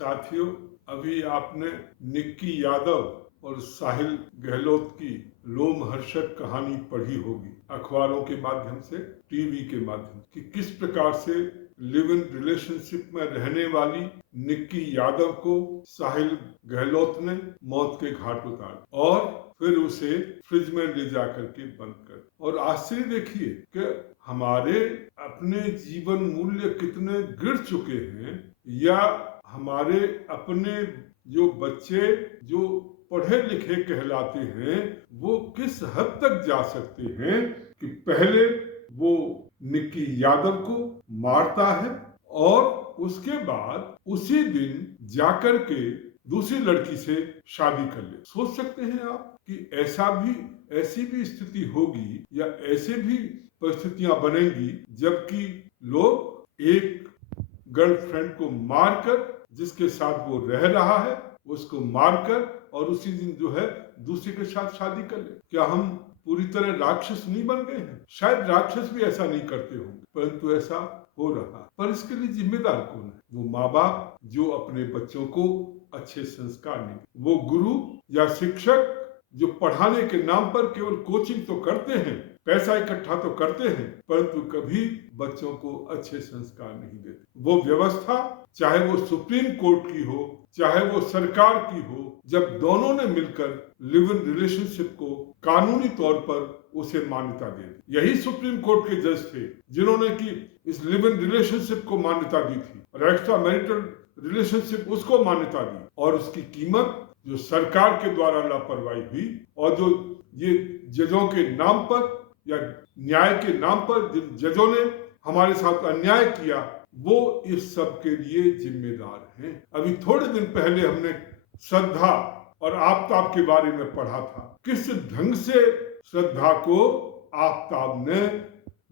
साथियों, अभी आपने निक्की यादव और साहिल गहलोत की रोमहर्षक कहानी पढ़ी होगी, अखबारों के माध्यम से, टीवी के माध्यम से, कि किस प्रकार से लिव इन रिलेशनशिप में रहने वाली निक्की यादव को साहिल गहलोत ने मौत के घाट उतार और फिर उसे फ्रिज में ले जाकर के बंद कर। और आश्चर्य देखिए कि हमारे अपने जीवन मूल्य कितने गिर चुके हैं, या हमारे अपने जो बच्चे जो पढ़े लिखे कहलाते हैं वो किस हद तक जा सकते हैं कि पहले वो निक्की यादव को मारता है और उसके बाद उसी दिन जाकर के दूसरी लड़की से शादी कर ले। सोच सकते हैं आप कि ऐसी भी स्थिति होगी या ऐसे भी परिस्थितियां बनेंगी जबकि लोग एक गर्लफ्रेंड को मारकर, जिसके साथ वो रह रहा है उसको मारकर और उसी दिन जो है दूसरे के साथ शादी कर ले। क्या हम पूरी तरह राक्षस नहीं बन गए हैं? शायद राक्षस भी ऐसा नहीं करते होंगे, परंतु ऐसा हो रहा। पर इसके लिए जिम्मेदार कौन है? वो माँ बाप जो अपने बच्चों को अच्छे संस्कार नहीं, वो गुरु या शिक्षक जो पढ़ाने के नाम पर केवल कोचिंग तो करते हैं, पैसा इकट्ठा तो करते हैं, परंतु कभी बच्चों को अच्छे संस्कार नहीं देते। वो व्यवस्था, चाहे वो सुप्रीम कोर्ट की हो चाहे वो सरकार की हो, जब दोनों ने मिलकर लिव इन रिलेशनशिप को कानूनी तौर पर उसे मान्यता दे दी। यही सुप्रीम कोर्ट के जज थे जिन्होंने की इस लिव इन रिलेशनशिप को मान्यता दी थी और एक्स्ट्रा मैरिटल रिलेशनशिप उसको मान्यता दी। और उसकी कीमत जो सरकार के द्वारा लापरवाही हुई और जो ये जजों के नाम पर या न्याय के नाम पर जिन जजों ने हमारे साथ अन्याय किया, वो इस सब के लिए जिम्मेदार हैं। अभी थोड़े दिन पहले हमने श्रद्धा और आफताब के बारे में पढ़ा था। किस ढंग से श्रद्धा को आफताब ने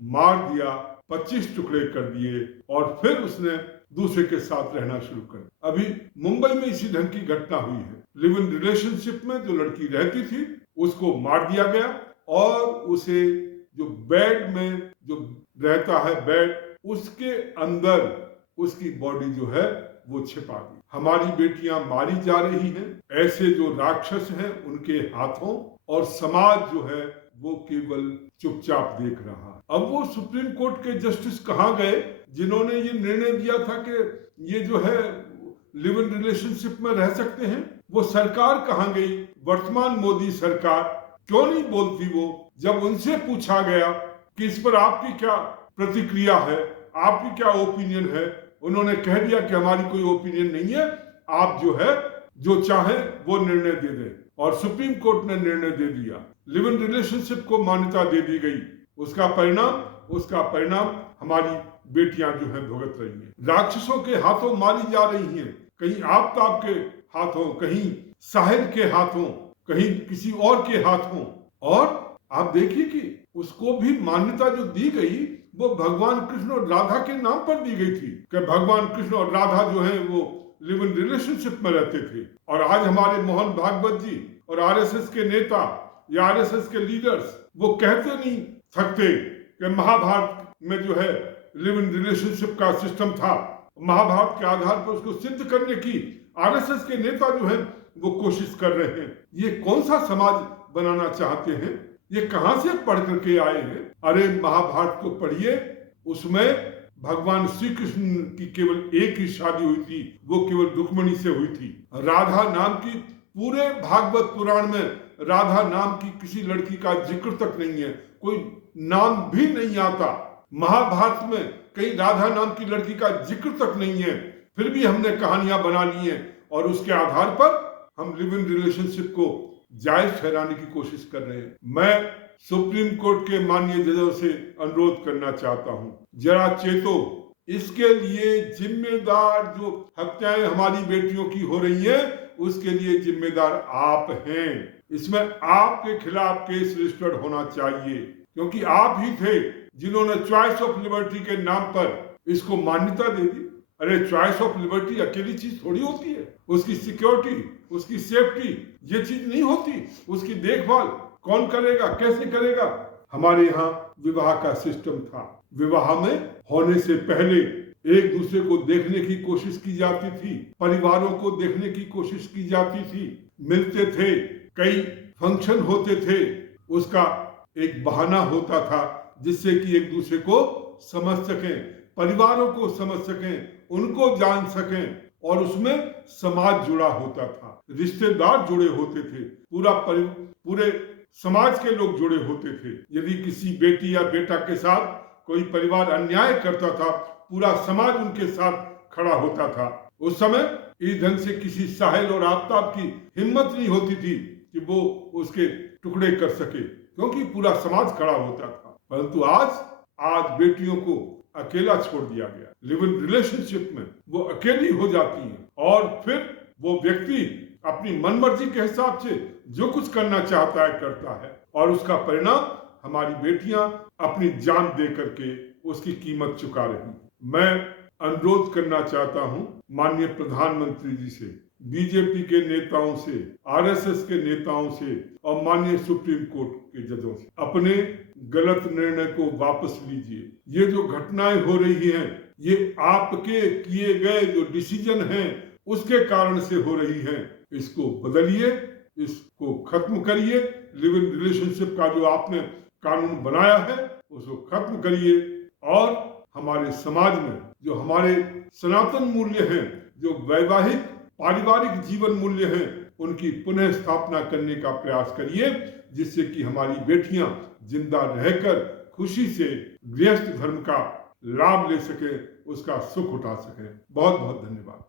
मार दिया, 25 टुकड़े कर दिए और फिर उसने दूसरे के साथ रहना शुरू कर दिया। अभी मुंबई में इसी ढंग की घटना हुई है। लिव इन रिलेशनशिप में जो लड़की रहती थी उसको मार दिया गया और उसे जो बेड में जो रहता है, बेड उसके अंदर उसकी बॉडी जो है वो छिपा दी। हमारी बेटियां मारी जा रही हैं ऐसे जो राक्षस हैं उनके हाथों, और समाज जो है वो केवल चुपचाप देख रहा है। अब वो सुप्रीम कोर्ट के जस्टिस कहाँ गए जिन्होंने ये निर्णय दिया था कि ये जो है लिव इन रिलेशनशिप में रह सकते हैं? वो सरकार कहाँ गई? वर्तमान मोदी सरकार क्यों नहीं बोलती? वो जब उनसे पूछा गया कि इस पर आपकी क्या प्रतिक्रिया है, आपकी क्या ओपिनियन है, उन्होंने कह दिया कि हमारी कोई ओपिनियन नहीं है, आप जो है जो चाहे वो निर्णय दे दें। और सुप्रीम कोर्ट ने निर्णय दे दिया, लिव इन रिलेशनशिप को मान्यता दे दी गई। उसका परिणाम हमारी बेटियां जो है भुगत रही हैं। राक्षसों के हाथों मारी जा रही हैं, कहीं आफताब के हाथों, कहीं साहिल के हाथों, कहीं किसी और के हाथों। और आप देखिए कि उसको भी मान्यता जो दी गई वो भगवान कृष्ण और राधा के नाम पर दी गई थी कि भगवान कृष्ण और राधा जो है वो लिव इन रिलेशनशिप में रहते थे। और आज हमारे मोहन भागवत जी और आरएसएस के नेता या आरएसएस के लीडर्स वो कहते नहीं थकते कि महाभारत में जो है लिव इन रिलेशनशिप का सिस्टम था। महाभारत के आधार पर उसको सिद्ध करने की आरएसएस के नेता जो है वो कोशिश कर रहे हैं। ये कौन सा समाज बनाना चाहते हैं? ये कहां से पढ़ करके आए हैं? अरे महाभारत को पढ़िए, उसमें भगवान श्री कृष्ण की केवल एक ही शादी हुई थी, वो केवल रुक्मिणी से हुई थी। राधा नाम की, पूरे भागवत पुराण में राधा नाम की किसी लड़की का जिक्र तक नहीं है, कोई नाम भी नहीं आता। महाभारत में कहीं राधा नाम की लड़की का जिक्र तक नहीं है, फिर भी हमने कहानियां बना ली हैं और उसके आधार पर हम लिव इन रिलेशनशिप को जायज ठहराने की कोशिश कर रहे हैं। मैं सुप्रीम कोर्ट के माननीय जजों से अनुरोध करना चाहता हूं, जरा चेतो। इसके लिए जिम्मेदार, जो हत्याएं हमारी बेटियों की हो रही हैं उसके लिए जिम्मेदार आप हैं। इसमें आपके खिलाफ केस रजिस्टर्ड होना चाहिए, क्योंकि आप ही थे जिन्होंने चॉइस ऑफ लिबर्टी के नाम पर इसको मान्यता दे दी। अरे चॉइस ऑफ लिबर्टी अकेली चीज थोड़ी होती है, उसकी सिक्योरिटी, उसकी सेफ्टी ये चीज नहीं होती। उसकी देखभाल कौन करेगा, कैसे करेगा? हमारे यहाँ विवाह का सिस्टम था, विवाह में होने से पहले एक दूसरे को देखने की कोशिश की जाती थी, परिवारों को देखने की कोशिश की जाती थी, मिलते थे, कई फंक्शन होते थे, उसका एक बहाना होता था जिससे कि एक दूसरे को समझ सकें, परिवारों को समझ सकें, उनको जान सकें, और उसमें समाज जुड़ा होता था, रिश्तेदार जुड़े होते थे, पूरे समाज के लोग जुड़े होते थे। यदि किसी बेटी या बेटा के साथ कोई परिवार अन्याय करता था, पूरा समाज उनके साथ खड़ा होता था। उस समय इस ढंग से किसी साहिल और आफ्ताब की हिम्मत नहीं होती थी कि वो उसके टुकड़े कर सके, क्योंकि पूरा समाज खड़ा होता था। परंतु आज बेटियों को अकेला छोड़ दिया गया। लिव इन रिलेशनशिप में वो अकेली हो जाती हैं, और फिर वो व्यक्ति अपनी मनमर्जी के हिसाब से जो कुछ करना चाहता है करता है, और उसका परिणाम हमारी बेटियां अपनी जान दे करके उसकी कीमत चुका रही। मैं अनुरोध करना चाहता हूं माननीय प्रधानमंत्री जी से, बीजेपी के नेताओं से, आरएसएस के नेताओं से, और माननीय सुप्रीम कोर्ट के जजों से, अपने गलत निर्णय को वापस लीजिए। ये जो घटनाएं हो रही हैं, ये आपके किए गए जो डिसीजन हैं उसके कारण से हो रही हैं। इसको बदलिए, इसको खत्म करिए। लिव इन रिलेशनशिप का जो आपने कानून बनाया है उसको खत्म करिए, और हमारे समाज में जो हमारे सनातन मूल्य हैं, जो वैवाहिक पारिवारिक जीवन मूल्य हैं, उनकी पुनः स्थापना करने का प्रयास करिए, जिससे कि हमारी बेटियां जिंदा रहकर खुशी से गृहस्थ धर्म का लाभ ले सके, उसका सुख उठा सके। बहुत बहुत धन्यवाद।